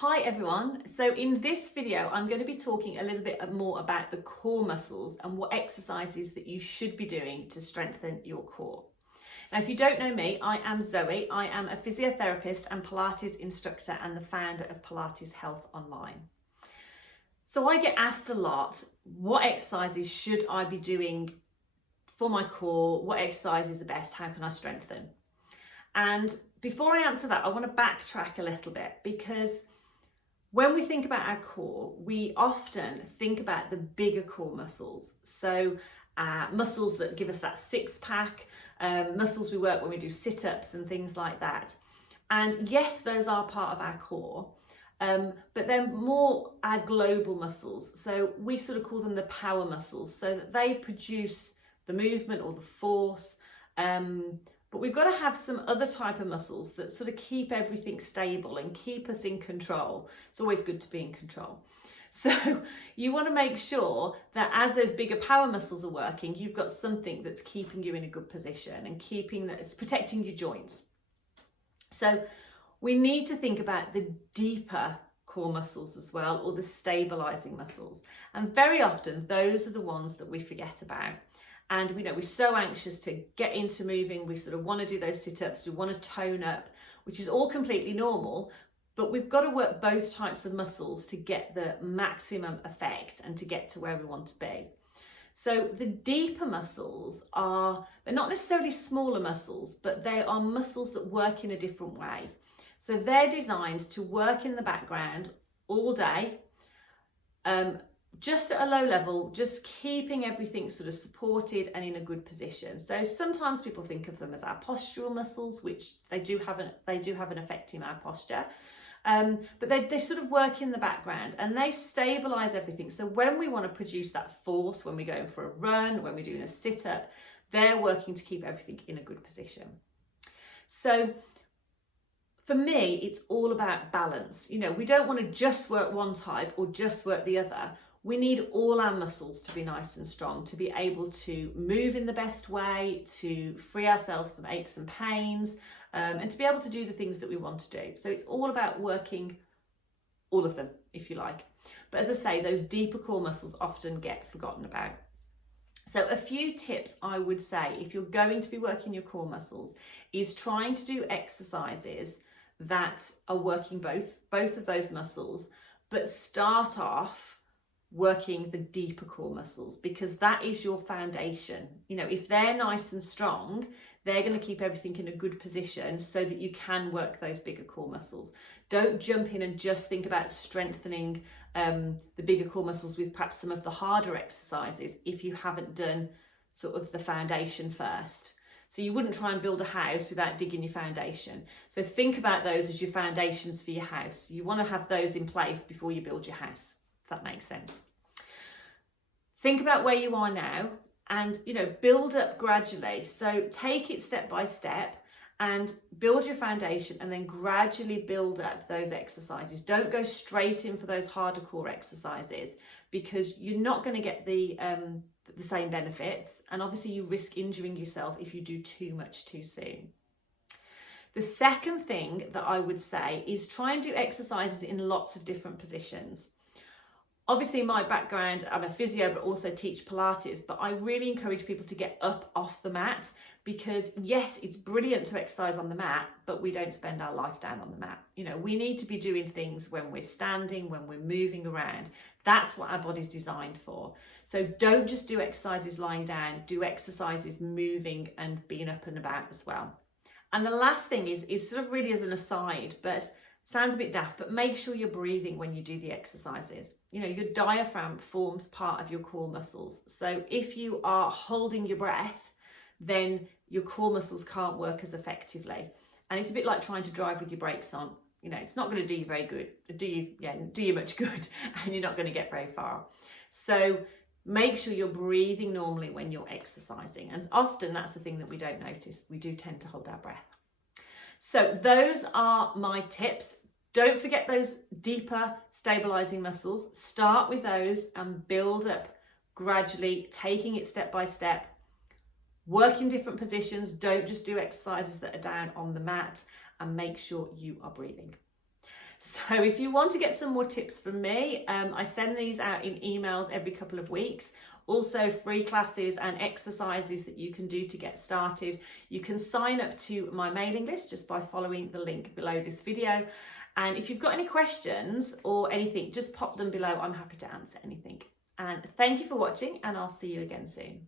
Hi everyone, so in this video I'm going to be talking a little bit more about the core muscles and what exercises that you should be doing to strengthen your core. Now if you don't know me, I am Zoe. I am a physiotherapist and Pilates instructor and the founder of Pilates Health Online. So I get asked a lot, what exercises should I be doing for my core? What exercises are best? How can I strengthen? And before I answer that, I want to backtrack a little bit, because when we think about our core, we often think about the bigger core muscles. So muscles that give us that six pack, muscles we work when we do sit-ups and things like that. And yes, those are part of our core, but they're more our global muscles. So we sort of call them the power muscles, so that they produce the movement or the force. But we've got to have some other type of muscles that sort of keep everything stable and keep us in control. It's always good to be in control. So you want to make sure that as those bigger power muscles are working, you've got something that's keeping you in a good position and it's protecting your joints. So we need to think about the deeper core muscles as well, or the stabilizing muscles. And very often those are the ones that we forget about. And we know we're so anxious to get into moving. We sort of want to do those sit-ups. We want to tone up, which is all completely normal. But we've got to work both types of muscles to get the maximum effect and to get to where we want to be. So the deeper muscles they're not necessarily smaller muscles, but they are muscles that work in a different way. So they're designed to work in the background all day, just at a low level, just keeping everything sort of supported and in a good position. So sometimes people think of them as our postural muscles, which they do have an effect in our posture. But they sort of work in the background and they stabilize everything. So when we want to produce that force, when we're going for a run, when we're doing a sit-up, they're working to keep everything in a good position. So for me, it's all about balance. You know, we don't want to just work one type or just work the other. We need all our muscles to be nice and strong, to be able to move in the best way, to free ourselves from aches and pains, and to be able to do the things that we want to do. So it's all about working all of them, if you like. But as I say, those deeper core muscles often get forgotten about. So a few tips I would say, if you're going to be working your core muscles, is trying to do exercises that are working both of those muscles, but start off working the deeper core muscles, because that is your foundation. You know, if they're nice and strong, they're going to keep everything in a good position so that you can work those bigger core muscles. Don't jump in and just think about strengthening the bigger core muscles with perhaps some of the harder exercises if you haven't done sort of the foundation first. So you wouldn't try and build a house without digging your foundation. So think about those as your foundations for your house. You want to have those in place before you build your house, if that makes sense. Think about where you are now and, you know, build up gradually. So take it step by step and build your foundation and then gradually build up those exercises. Don't go straight in for those harder core exercises, because you're not going to get the same benefits. And obviously you risk injuring yourself if you do too much too soon. The second thing that I would say is try and do exercises in lots of different positions. Obviously, my background, I'm a physio, but also teach Pilates, but I really encourage people to get up off the mat, because yes, it's brilliant to exercise on the mat, but we don't spend our life down on the mat. You know, we need to be doing things when we're standing, when we're moving around. That's what our body's designed for. So don't just do exercises lying down, do exercises moving and being up and about as well. And the last thing is sort of really as an aside, but sounds a bit daft, but make sure you're breathing when you do the exercises. You know, your diaphragm forms part of your core muscles. So if you are holding your breath, then your core muscles can't work as effectively. And it's a bit like trying to drive with your brakes on. You know, it's not going to do you very good, do you much good, and you're not going to get very far. So make sure you're breathing normally when you're exercising. And often that's the thing that we don't notice. We do tend to hold our breath. So those are my tips. Don't forget those deeper stabilizing muscles. Start with those and build up gradually, taking it step by step. Work in different positions. Don't just do exercises that are down on the mat, and make sure you are breathing. So if you want to get some more tips from me, I send these out in emails every couple of weeks. Also free classes and exercises that you can do to get started. You can sign up to my mailing list just by following the link below this video. And if you've got any questions or anything, just pop them below. I'm happy to answer anything. And thank you for watching, and I'll see you again soon.